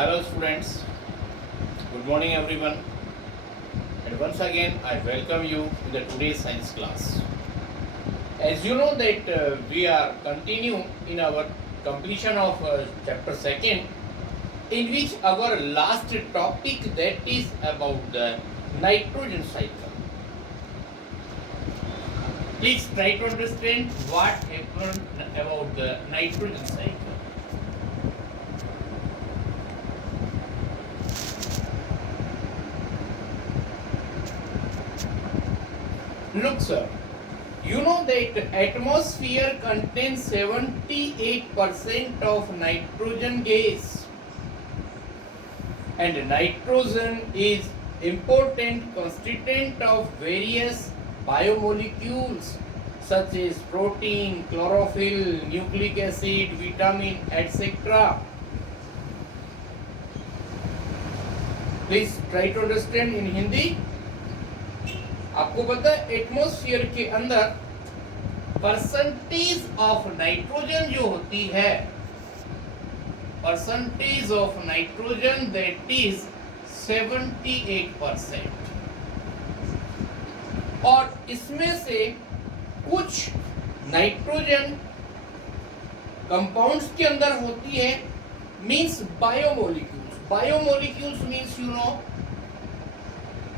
Hello students, good morning everyone, and once again I welcome you in the today's science class. As you know that we are continuing in our completion of chapter 2nd, in which our last topic that is about the nitrogen cycle. Please try to understand what happened about the nitrogen cycle. Look sir, you know that atmosphere contains 78% of nitrogen gas, and nitrogen is important constituent of various biomolecules such as protein, chlorophyll, nucleic acid, vitamin, etc. Please try to understand in Hindi. आपको पता है atmosphere के अंदर percentage of nitrogen जो होती है, percentage of nitrogen that is 78%, और इसमें से कुछ नाइट्रोजन कंपाउंड्स के अंदर होती है, means biomolecules. Biomolecules means you know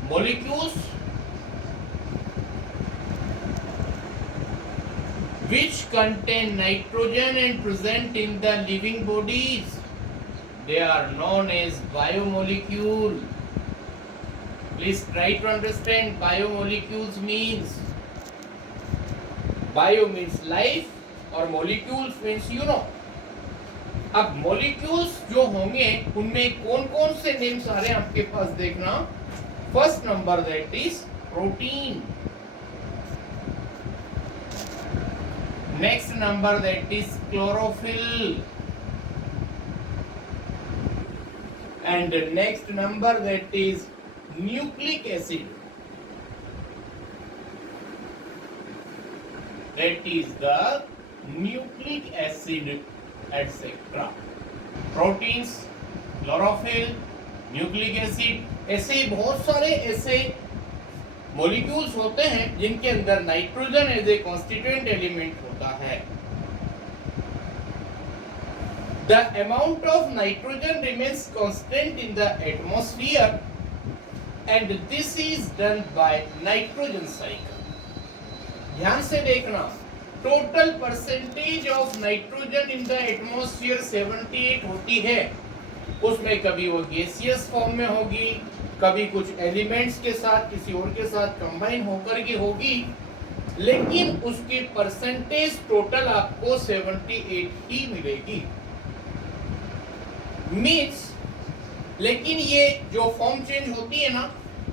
molecules which contain nitrogen and present in the living bodies. They are known as biomolecule. Please try to understand biomolecules means. Bio means life और molecules means you know. अब molecules जो होंगे उनमें कौन कौन से names आ रहे हैं आपके पास देखना. First number that is protein. Next number that is chlorophyll, and the next number that is nucleic acid, that is the nucleic acid etc. Proteins, chlorophyll, nucleic acid, ऐसे बहुत सारे ऐसे मॉलिक्यूल्स होते हैं जिनके अंदर nitrogen as a constituent element होता है. The amount of nitrogen remains constant in the atmosphere and this is done by nitrogen cycle. ध्यान से देखना, total percentage of nitrogen in the atmosphere 78 होती है. उसमें कभी वो गैसियस फॉर्म में होगी, कभी कुछ एलिमेंट्स के साथ किसी और के साथ कंबाइन होकर के होगी, लेकिन उसकी परसेंटेज टोटल आपको 78 ही मिलेगी. मीन्स, लेकिन ये जो फॉर्म चेंज होती है ना,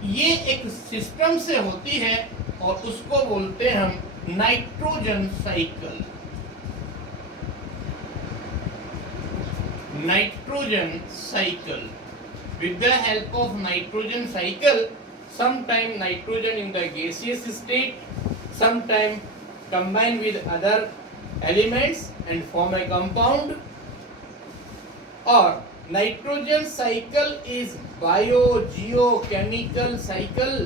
ये एक सिस्टम से होती है और उसको बोलते हैं हम nitrogen cycle. Nitrogen cycle. With the help of nitrogen cycle, sometime nitrogen in the gaseous state, sometime combine with other elements and form a compound. Or nitrogen cycle is biogeochemical cycle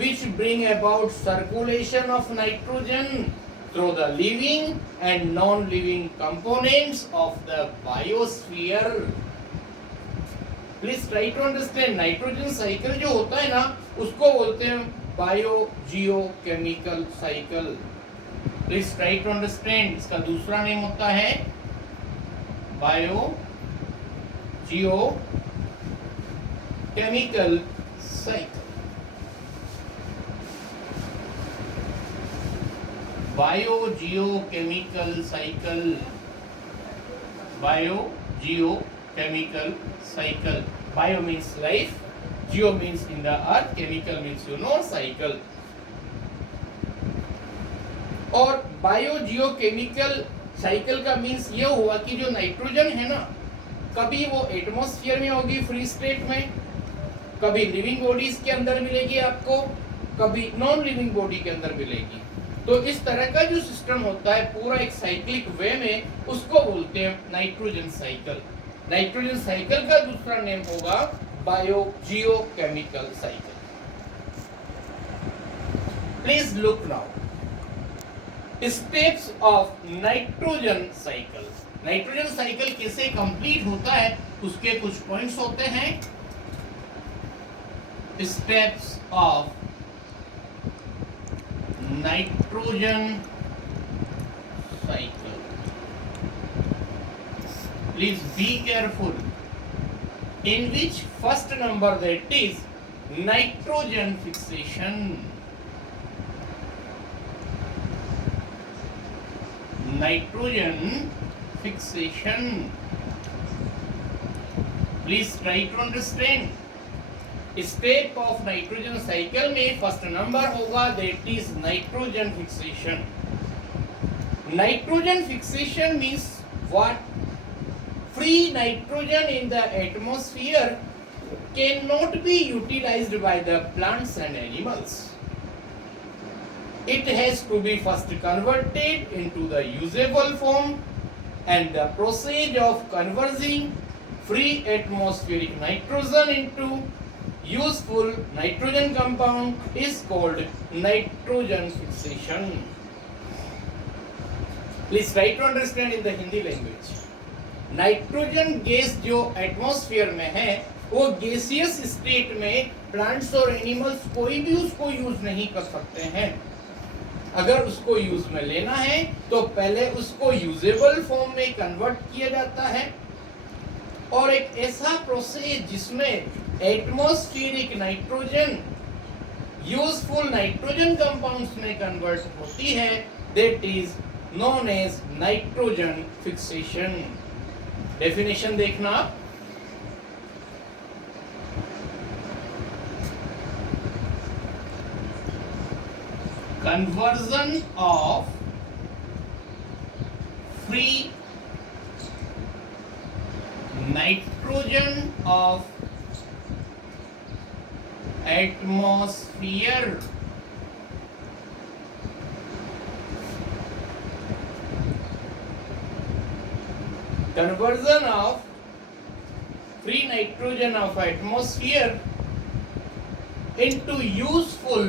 which bring about circulation of nitrogen through the living and non-living components of the biosphere. Please try to understand. Nitrogen cycle जो होता है ना, उसको बोलते हैं biogeochemical cycle. Please try to understand. इसका दूसरा name होता है biogeochemical cycle. Bio जियो केमिकल साइकिल. बायो जियो chemical cycle. Bio means life, geo means in the earth, chemical means you know cycle. और bio जियो chemical cycle का means ये हुआ कि जो नाइट्रोजन है ना, कभी वो एटमॉस्फेयर में होगी फ्री स्टेट में, कभी लिविंग बॉडीज के अंदर मिलेगी आपको, कभी नॉन लिविंग बॉडी के अंदर मिलेगी. तो इस तरह का जो सिस्टम होता है पूरा एक साइक्लिक वे में, उसको बोलते हैं नाइट्रोजन साइकिल. नाइट्रोजन साइकिल का दूसरा नेम होगा biogeochemical cycle. Please look now steps of nitrogen cycle. Nitrogen cycle कैसे कंप्लीट होता है उसके कुछ पॉइंट्स होते हैं। Steps of nitrogen cycle. Please be careful. In which first number that is nitrogen fixation. Nitrogen fixation. Please try to understand. Step of nitrogen cycle में first number होगा that is nitrogen fixation. Nitrogen fixation means what? Free nitrogen in the atmosphere cannot be utilized by the plants and animals. It has to be first converted into the usable form, and the process of converting free atmospheric nitrogen into useful nitrogen compound is called nitrogen fixation. Please try to understand in the Hindi language. Nitrogen gas जो atmosphere में है वो gaseous state में plants और animals कोई भी उसको use नहीं कर सकते हैं। अगर उसको यूज में लेना है तो पहले उसको यूजेबल फॉर्म में कन्वर्ट किया जाता है, और एक ऐसा प्रोसेस जिसमें atmospheric nitrogen useful nitrogen compounds में कन्वर्ट होती है, that is known as nitrogen fixation. Definition देखना आप। Conversion of free nitrogen of atmosphere conversion of free nitrogen of atmosphere into useful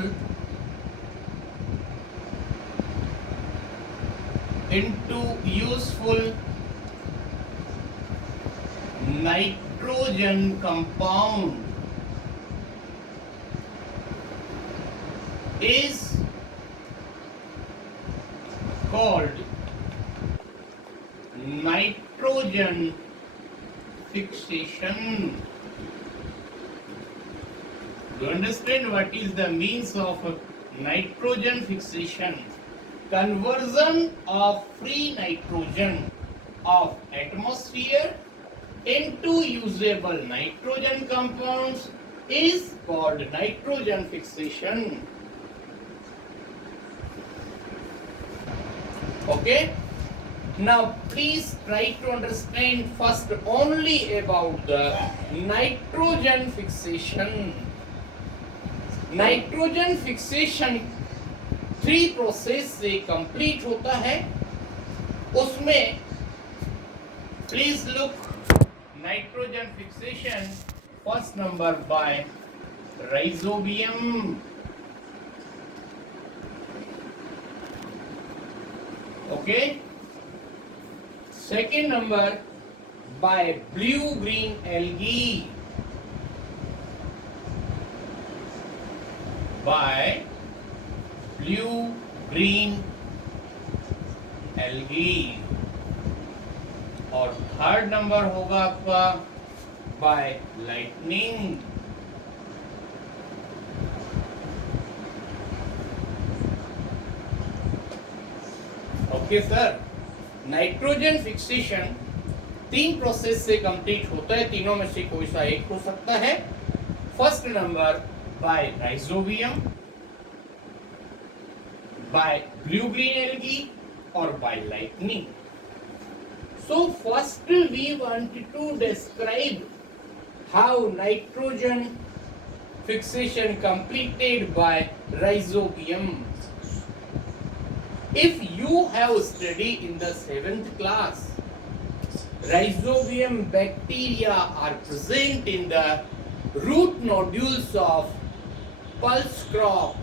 nitrogen compound is called nitrogen fixation. Do you understand what is the means of nitrogen fixation? Conversion of free nitrogen of atmosphere into usable nitrogen compounds is called nitrogen fixation. Okay? Now please try to understand first only about the nitrogen fixation. Nitrogen fixation 3 process से complete होता है। उसमें please look nitrogen fixation first number by rhizobium, okay. Second number by blue-green algae, by blue-green algae, और third number होगा आपका by lightning, okay sir. Nitrogen fixation 3 process से complete होता है, तीनों में से कोई सा एक हो सकता है। First number by rhizobium, by blue green algae और by lightning. So first we want to describe how nitrogen fixation completed by rhizobium. If you have studied in the 7th class, rhizobium bacteria are present in the root nodules of pulse crop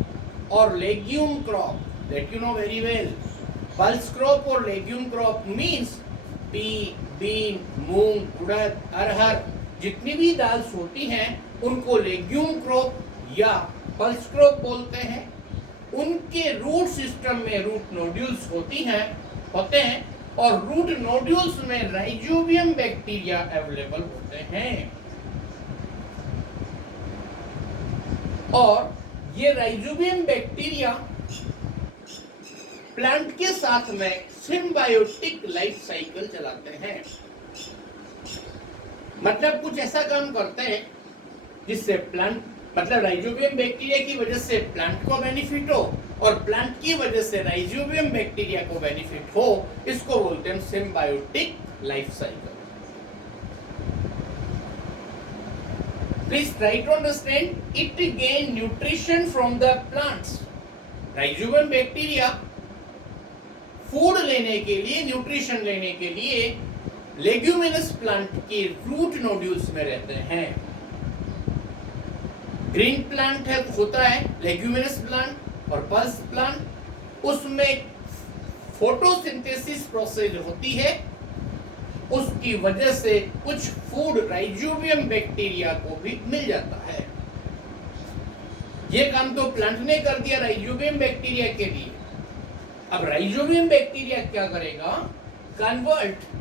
or legume crop, that you know very well. Pulse crop or legume crop means pea, bean, मूंग, उड़द, अरहर, जितनी भी दाल्स होती हैं उनको legume crop या pulse crop बोलते हैं। उनके root system में रूट नोड्यूल्स होते हैं और रूट नोड्यूल्स में राइजोबियम बैक्टीरिया अवेलेबल होते हैं। और ये राइजोबियम बैक्टीरिया प्लांट के साथ में सिम्बायोटिक लाइफ साइकिल चलाते हैं, मतलब कुछ ऐसा काम करते हैं जिससे प्लांट, मतलब राइजोबियम बैक्टीरिया की वजह से प्लांट को बेनिफिट हो और प्लांट की वजह से राइजोबियम बैक्टीरिया को बेनिफिट हो, इसको बोलते हैं symbiotic life cycle. Please try to understand. It gain nutrition from the plants. Rhizobium bacteria food लेने के लिए, न्यूट्रिशन लेने के लिए लेग्यूमिनस प्लांट के रूट नोड्यूल्स में रहते हैं। ग्रीन प्लांट है होता है लेग्यूमिनस प्लांट और पल्स प्लांट, उसमें फोटोसिंथेसिस प्रोसेस होती है, उसकी वजह से कुछ फूड राइजोबियम बैक्टीरिया को भी मिल जाता है। ये काम तो प्लांट ने कर दिया राइजोबियम बैक्टीरिया के लिए। अब राइजोबियम बैक्टीरिया क्या करेगा? Convert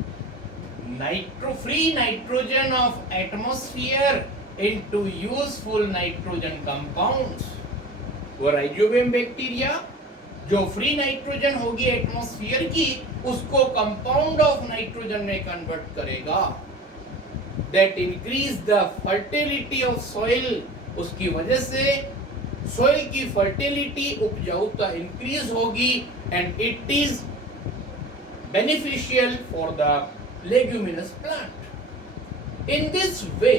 free nitrogen of atmosphere into useful nitrogen compounds. वो राइजोबियम बैक्टीरिया जो फ्री नाइट्रोजन होगी एटमॉस्फेयर की, उसको कंपाउंड ऑफ नाइट्रोजन में कन्वर्ट करेगा। That increase the fertility of soil. उसकी वजह से सॉइल की फर्टिलिटी, उपजाऊता इंक्रीज होगी and it is beneficial for the leguminous plant. In this way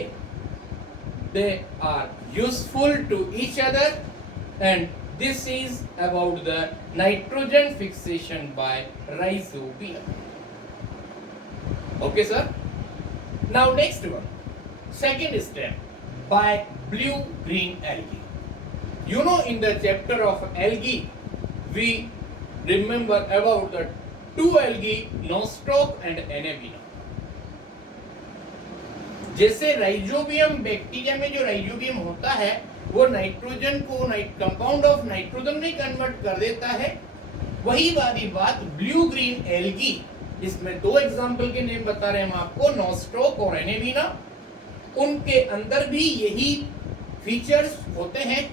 they are useful to each other, and this is about the nitrogen fixation by rhizobium. Okay sir, now next one, second step, by blue green algae. You know, in the chapter of algae we remember about the two algae, nostoc and Anabaena. जैसे rhizobium bacteria में जो rhizobium होता है वो nitrogen को compound of nitrogen में convert कर देता है, वही वाली बात ब्लू ग्रीन एल्गी, इसमें दो एग्जांपल के नेम बता रहे हैं हम आपको, नॉस्टॉक और एनेवीना। उनके अंदर भी यही फीचर्स होते हैं,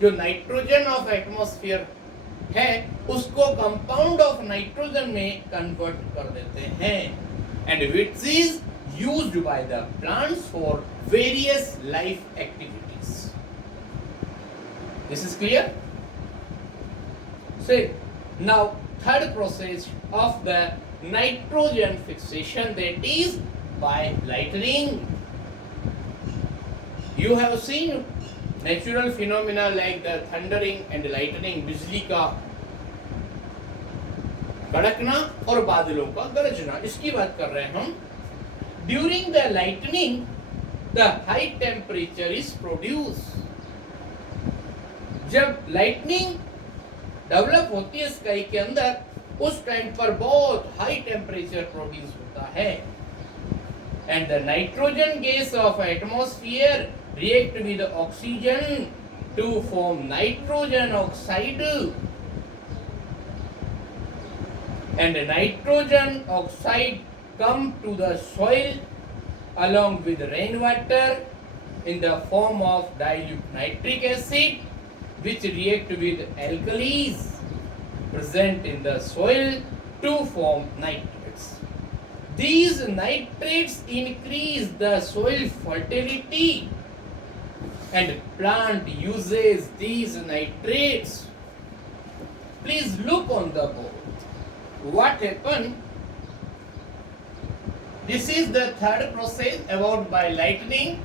जो नाइट्रोजन ऑफ एटमॉस्फेयर है उसको कंपाउंड ऑफ नाइट्रोजन में कन्वर्ट कर देते हैं, and which is used by the plants for various life activities. This is clear? So now third process of the nitrogen fixation, that is by lightning. You have seen natural phenomena like the thundering and lightning, बिजली का कड़कना और बादलों का गरजना, इसकी बात कर रहे हैं हम। During the lightning, the high temperature is produced. जब lightning डेवलप होती है स्काई के अंदर, उस टाइम पर बहुत हाई टेम्परेचर प्रोड्यूस होता है, and the nitrogen gas of atmosphere react with oxygen to form nitrogen oxide, and the nitrogen oxide come to the soil along with rainwater in the form of dilute nitric acid, which react with alkalis present in the soil to form nitrates. These nitrates increase the soil fertility, and plant uses these nitrates. Please look on the board. What happened? This is the third process about by lightning.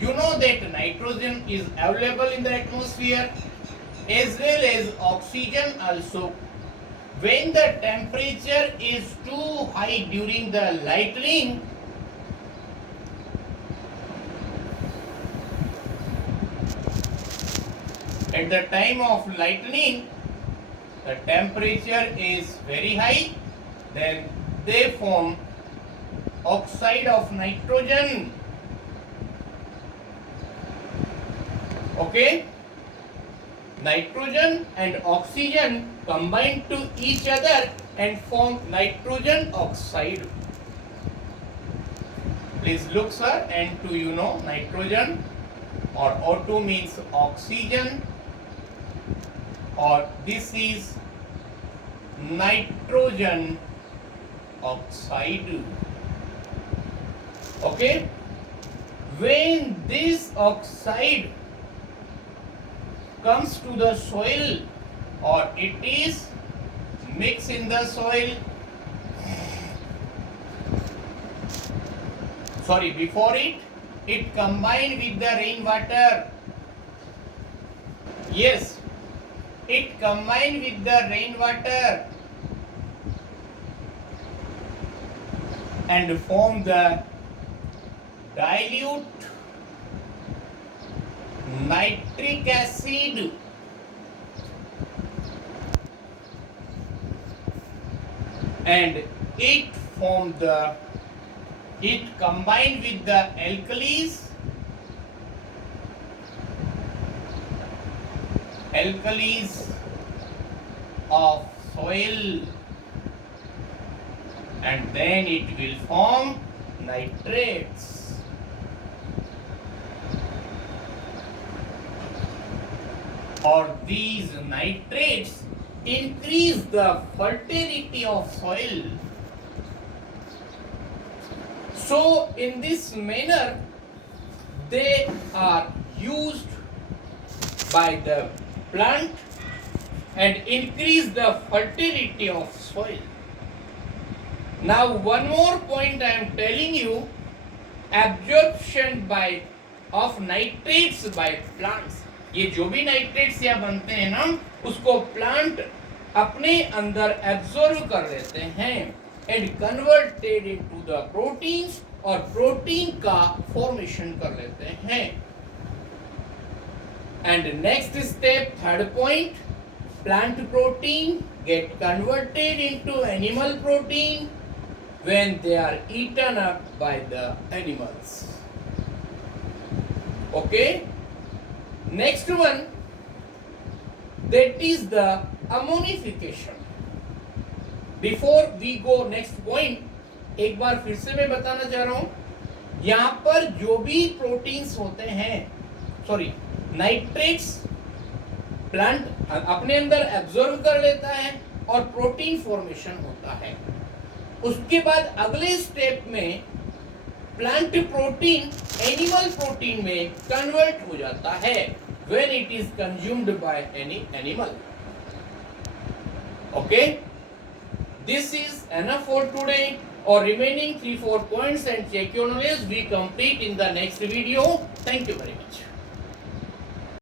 You know that nitrogen is available in the atmosphere as well as oxygen also. when the temperature is too high during the lightning, at the time of lightning, the temperature is very high, then they form oxide of nitrogen. Okay? Nitrogen and oxygen combine to each other and form nitrogen oxide. Please look, sir, N2 you know, nitrogen, or O2 means oxygen, or this is nitrogen oxide. Okay? When this oxide comes to the soil, or it is mixed in the soil, before it combined with the rainwater. Yes, it combined with the rainwater and form the dilute nitric acid. And it combined with the alkalis of soil, and then it will form nitrates. Or these nitrates increase the fertility of soil. So in this manner they are used by the plant and increase the fertility of soil. Now one more point I am telling you, absorption of nitrates by plants. ये जो भी nitrates यहाँ बनते हैं ना, उसको plant अपने अंदर एब्जॉर्ब कर लेते हैं and converted into the proteins, और प्रोटीन का फॉर्मेशन कर लेते हैं. And next step, third point, plant protein get converted into animal protein when they are eaten up by the animals. Okay? Next one, that is the ammonification. Before we go next point, एक बार फिर से मैं बताना चाह रहा हूं, यहां पर जो भी प्रोटीन्स होते हैं, नाइट्रेट्स प्लांट अपने अंदर एब्जॉर्ब कर लेता है और प्रोटीन फॉर्मेशन होता है. उसके बाद अगले स्टेप में प्लांट प्रोटीन एनिमल प्रोटीन में कन्वर्ट हो जाता है when it is consumed by any animal. Okay, this is enough for today. Or remaining 3-4 points and check your knowledge we complete in the next video. Thank you very much.